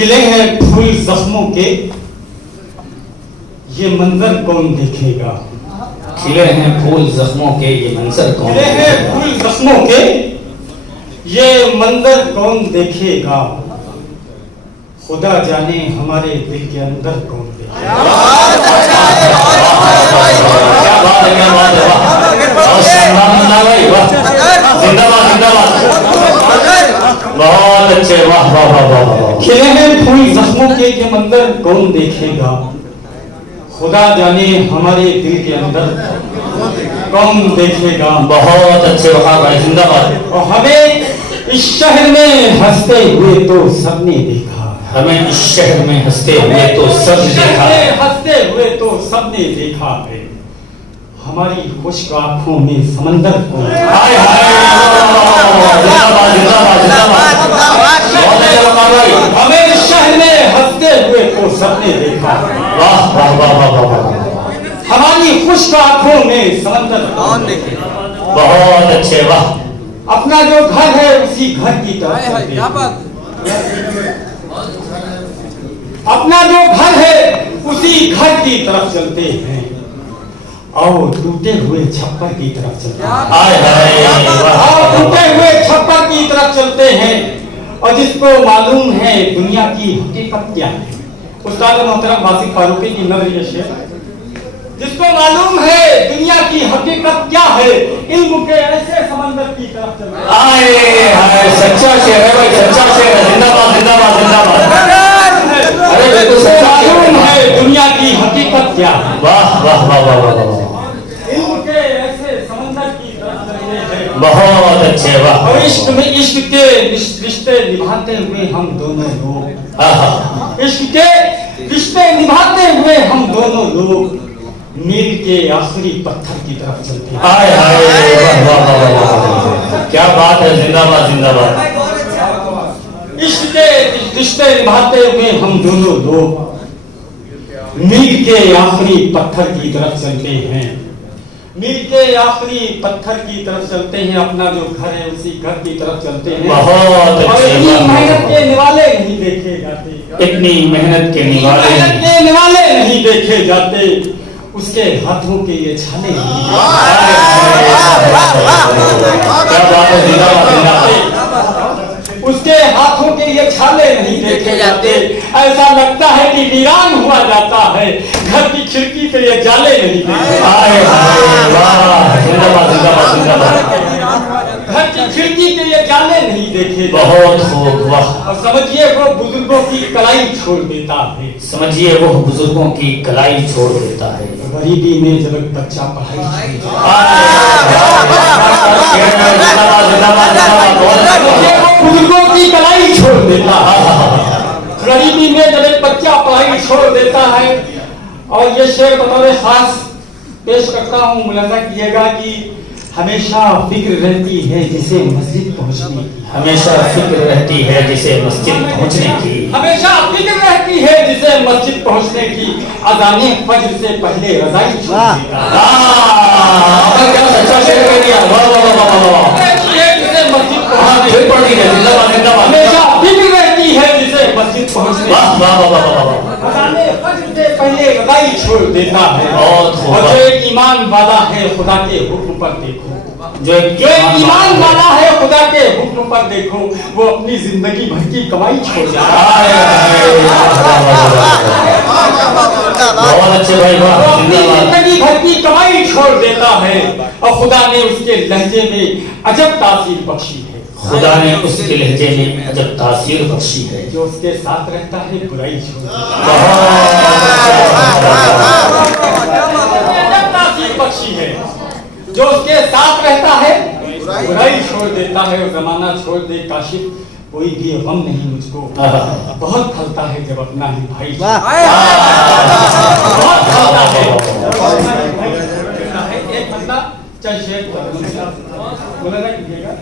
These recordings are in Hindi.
खिले हैं फूल जख्मों के, ये मंजर कौन देखेगा। खिले हैं फूल जख्मों के, ये मंजर कौन खिले हैं फूल जख्मों के, ये मंजर कौन देखेगा। खुदा जाने हमारे दिल के अंदर कौन देखेगा। क्या बात है, क्या बात है, जिंदाबाद जिंदाबाद, बहुत अच्छे, वाह वाह वाह वाह वाह। खिले हैं फूल जख्मों के, ये मंजर कौन देखेगा। खुदा जाने हमारे दिल के अंदर कौन देखेगा। बहुत अच्छे, वाह भाई, जिंदाबाद। और हमें इस शहर में हंसते हुए तो सबने देखा। हमें इस शहर में हंसते हुए तो सबने देखा। हंसते हुए तो सबने देखा है। हमारी खुश्क आंखों में समंदर को। हाय हाय, जिंदाबाद जिंदाबाद जिंदाबाद, बहुत अच्छा भाई। हमें इस शहर में हंसते हुए तो सबने देखा। वाह वाह वाह वाह वाह, हमारी खुश्क आंखों में समंदर कौन देखे। बहुत अच्छे, वाह। अपना जो घर है उसी घर की तरफ चलते हैं। अपना जो घर है उसी घर की तरफ चलते हैं। और टूटे हुए छप्पर की तरफ चलते हैं। हाय हाय, और टूटे हुए छप्पर की तरफ चलते हैं। और जिसको मालूम है दुनिया की हकीकत क्या है। उस्ताद मोहतरम वासिफ फारूकी की नज़र ये शेर, जिसको मालूम है दुनिया की हकीकत क्या है, इल्म के ऐसे समंदर की तरफ चलते हैं। हाय हाय, सच्चा शेर है भाई, सच्चा शेर है, जिंदाबाद जिंदाबाद जिंदाबाद। अरे बिल्कुल सच्चा शेर मालूम है। है दुनिया की हकीकत क्या है। वाह वाह वाह वाह वाह, इल्म के ऐसे समंदर की तरफ चलते हैं। बहुत अच्छे, वाह। और इश्क में इश्क के रिश्ते निभाते हुए हम दोनों लोग। आहा, इश्क के रिश्ते निभाते हुए हम दोनों लोग मील के आखिरी पत्थर की तरफ चलते हैं। हाय हाय, वाह वाह वाह वाह, क्या बात है, जिंदाबाद जिंदाबाद। इश्क के रिश्ते निभाते हुए हम दोनों लोग मील के आखिरी पत्थर की तरफ चलते हैं। मील के आखिरी पत्थर की तरफ चलते हैं। अपना जो घर है उसी घर की तरफ चलते हैं। बहुत और अच्छे, इतनी वाह। मेहनत के निवाले नहीं देखे जाते। इतनी मेहनत के निवाले, मेहनत के निवाले नहीं देखे जाते। उसके हाथों के ये छाले नहीं देखे क्या बात है, जिंदाबाद जिंदाबाद। उसके हाथों के ये छाले नहीं देखे जाते। ऐसा लगता है कि वीरान हुआ जाता है। घर की खिड़की पे ये जाले नहीं देखे। हाय हाय, वाह, जिंदाबाद जिंदाबाद जिंदाबाद। घर की खिड़की पे ये जाले नहीं देखे जाते। बहुत खूब, वाह। और समझिए वो बुजुर्गों की कलाई छोड़ देता है। समझिए वो बुजुर्गों की कलाई छोड़ देता है। गरीबी में जब एक बच्चा पढ़ाई बुजुर्गों की कलाई छोड़ देता है। गरीबी में जब एक बच्चा पढ़ाई छोड़ देता है। और ये शेर बतौर खास पेश करता हूँ, मुलाजा कीजिएगा कि हमेशा फिक्र रहती है जिसे मस्जिद पहुँचने की। हमेशा फिक्र रहती है जिसे मस्जिद पहुंचने की। हमेशा फिक्र रहती है जिसे मस्जिद पहुँचने की। अज़ाने फज्र से पहले रज़ाई छोड़ देता है। क्या सच्चा शेर कह दिया, वाह वाह वाह वाह वाह। जिसे मस्जिद हाँ, फिर पढ़ दीजिए, जिंदाबाद जिंदाबाद। हमेशा फिक्र रहती है जिसे मस्जिद पहुँचने की। वाह वाह वाह वाह वाह। अज़ाने फज्र से पहले रज़ाई छोड़ देता है। बहुत खूब। और जो एक ईमान वाला है खुदा के हुक्म पर देखो। जो एक ईमान वाला है खुदा के हुक्म पर देखो, वो अपनी जिंदगी भर की कमाई छोड़ देता है। बहुत अच्छे भाई, वाह, वो अपनी जिंदाबाद। जिंदगी भर की कमाई छोड़ देता है। और खुदा ने उसके लहजे में अजब तासीर बख्शी है। खुदा ने उसके लहजे में अजब तासीर बख्शी है। जो उसके साथ रहता है बुराई छोड़ देता है। अजब तासीर बख्शी है। जो उसके साथ रहता है बुराई छोड़ देता है। और जमाना छोड़ दे काशिफ कोई भी गम नहीं मुझको। बहुत खलता है जब अपना ही भाई। बहुत खलता है। एक बंदा चाहे शेर बोला ना कीजिएगा।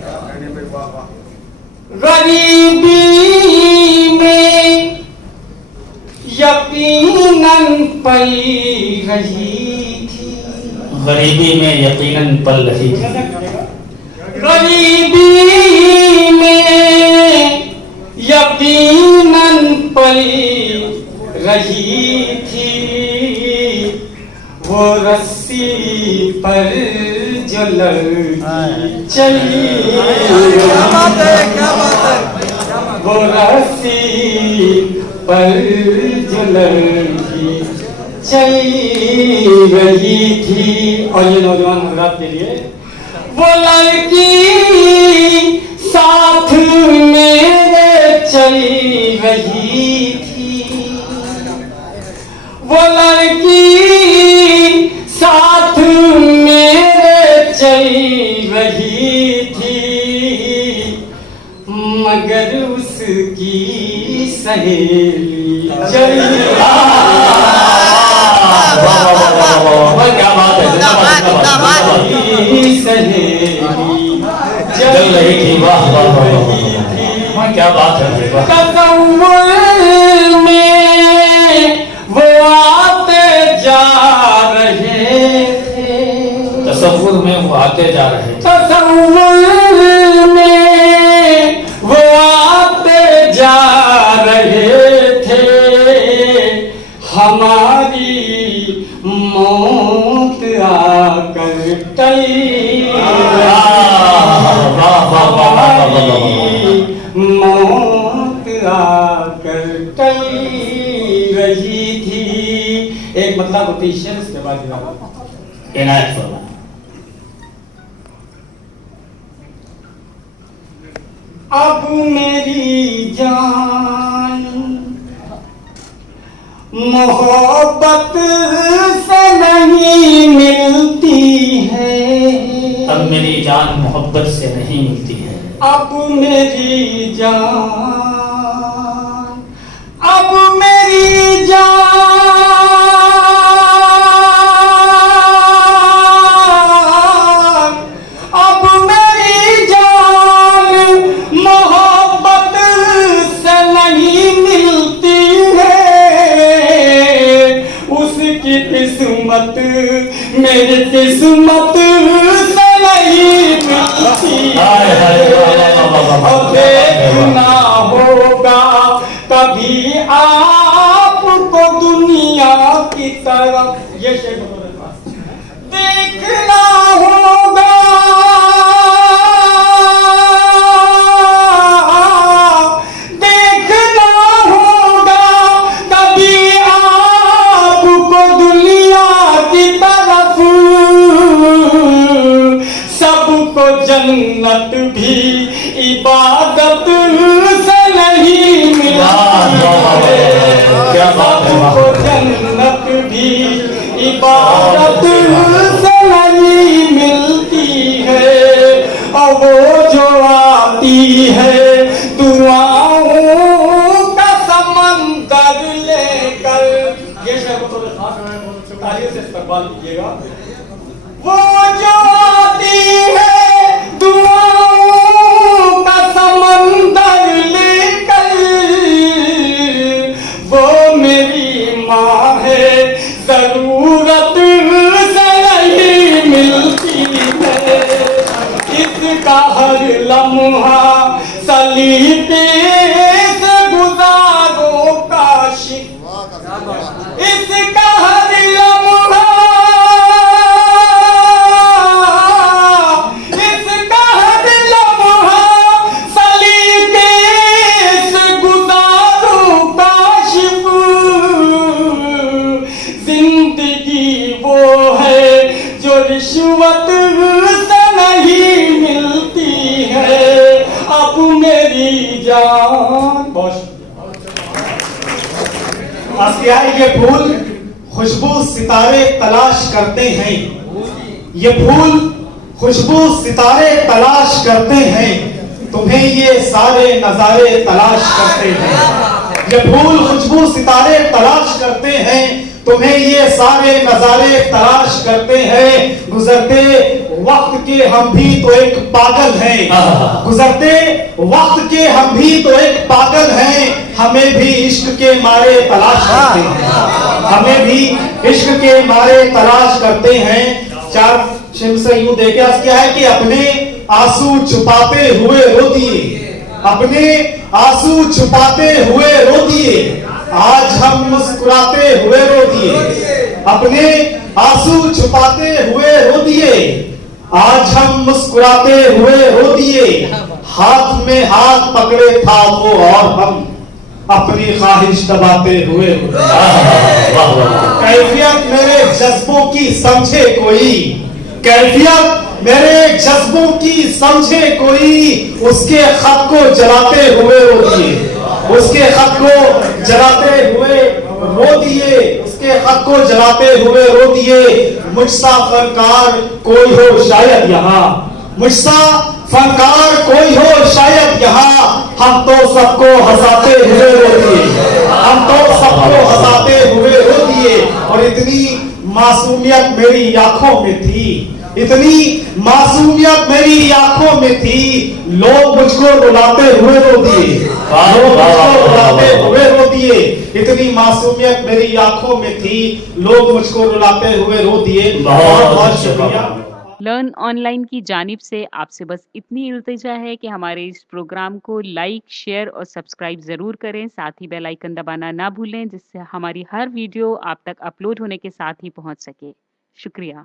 गरीबी में यकीनन पल रही थी। गरीबी में यकीनन पल रही थी। गरीबी में यकीनन पल रही थी वो रस्सी पर जो लड़की चली, वो रस्सी पर जो लड़की चली रही थी। और ये नौजवान हजरात के लिए, वो लड़की साथ मेरे चली रही थी, वो लड़की साथ मेरे चली रही थी, मगर उसकी सहेली चली। क्या बात है, सहेली चल रही थी। वाह वाह वाह, क्या बात है। तसव्वुर में वो आते जा रहे थे, तसव्वुर में वो आते जा रहे थे, तसव्वुर में वो आते जा रहे थे, हमारी मौत आकर टली, मौत आकर टली रही थी। एक मतलब होती है शेर, उसके बाद इनायत फरमाए। अब मेरी जान मोहब्बत से नहीं मिलती है, अब मेरी जान मोहब्बत से नहीं मिलती है, अब मेरी जान, अब मेरी जान, अब मेरी जान मोहब्बत से नहीं मिलती है, उसकी किस्मत मेरी किस्मत से नहीं मिलती है। और देखना होगा कभी आपको दुनिया की तरफ, ये शेर देखना होगा, देखना होगा कभी आपको दुनिया की तरफ, सबको जन्नत भी इबादत से नहीं मिलती है, सबको जन्नत भी इबादत से नहीं मिलती है, और वो जो आती है दुआओं का समंदर लेकर, ये शब्द को तालियों से इस्तेमाल कीजिएगा, वो जो आती है दुआओं का समंदर लेकर, वो मेरी माँ है जरूरत से नहीं मिलती है, इसका हर लम्हा सलीके से गुजारो काशिफ, इसका हर लम्हा, इसका हर लम्हा सलीके से गुजारो काशिफ, जिंदगी वो है जो रिश्वत से नहीं मिलती है, अब मेरी जान। बहुत क्या है ये फूल खुशबू सितारे तलाश करते हैं, ये फूल खुशबू सितारे तलाश करते हैं, तुम्हें ये सारे नजारे तलाश करते हैं, ये फूल खुशबू सितारे तलाश करते हैं, तुम्हें ये सारे नजारे तलाश करते हैं, गुजरते वक्त के हम भी तो एक पागल हैं, गुजरते वक्त के हम भी तो एक पागल हैं, हमें भी इश्क के मारे तलाश करते हैं, हमें भी इश्क के मारे तलाश करते हैं। चार शिव से यूं देखे क्या है कि अपने आंसू छुपाते हुए रो दिए, अपने आंसू छुपाते हुए रो दिए, आज हम मुस्कुरा मुस्कुराते हुए रो दिए, अपने आंसू छुपाते हुए रो दिए। आज हम मुस्कुराते हुए रो दिए, हाथ में हाथ पकड़े था वो और हम अपनी ख्वाहिश दबाते हुए रो दिए। कैफियत मेरे जज्बों की समझे कोई, कैफियत मेरे जज्बों की समझे कोई, उसके खत को जलाते हुए रो दिए, उसके खत को जलाते हुए रो दिए, उसके खत को जलाते हुए रो दिए। मुझसा फनकार कोई हो शायद यहाँ, मुझसा फनकार कोई हो शायद यहाँ, हम तो सबको हंसाते हुए रो दिए, हम तो सबको हंसाते हुए रो दिए। और इतनी मासूमियत मेरी आंखों में थी, इतनी मासूमियत मेरी आंखों में थी, लोग मुझको रुलाते हुए रो दिए, लोग मुझको रुलाते हुए रो दिए। इतनी मासूमियत मेरी आंखों में थी, लोग मुझको रुलाते हुए रो दिए। बहुत बहुत शुक्रिया। लर्न ऑनलाइन की जानिब से आपसे बस इतनी इल्तिजा है कि हमारे इस प्रोग्राम को लाइक, शेयर और सब्सक्राइब ज़रूर करें। साथ ही बेल आइकन दबाना ना भूलें, जिससे हमारी हर वीडियो आप तक अपलोड होने के साथ ही पहुंच सके। शुक्रिया।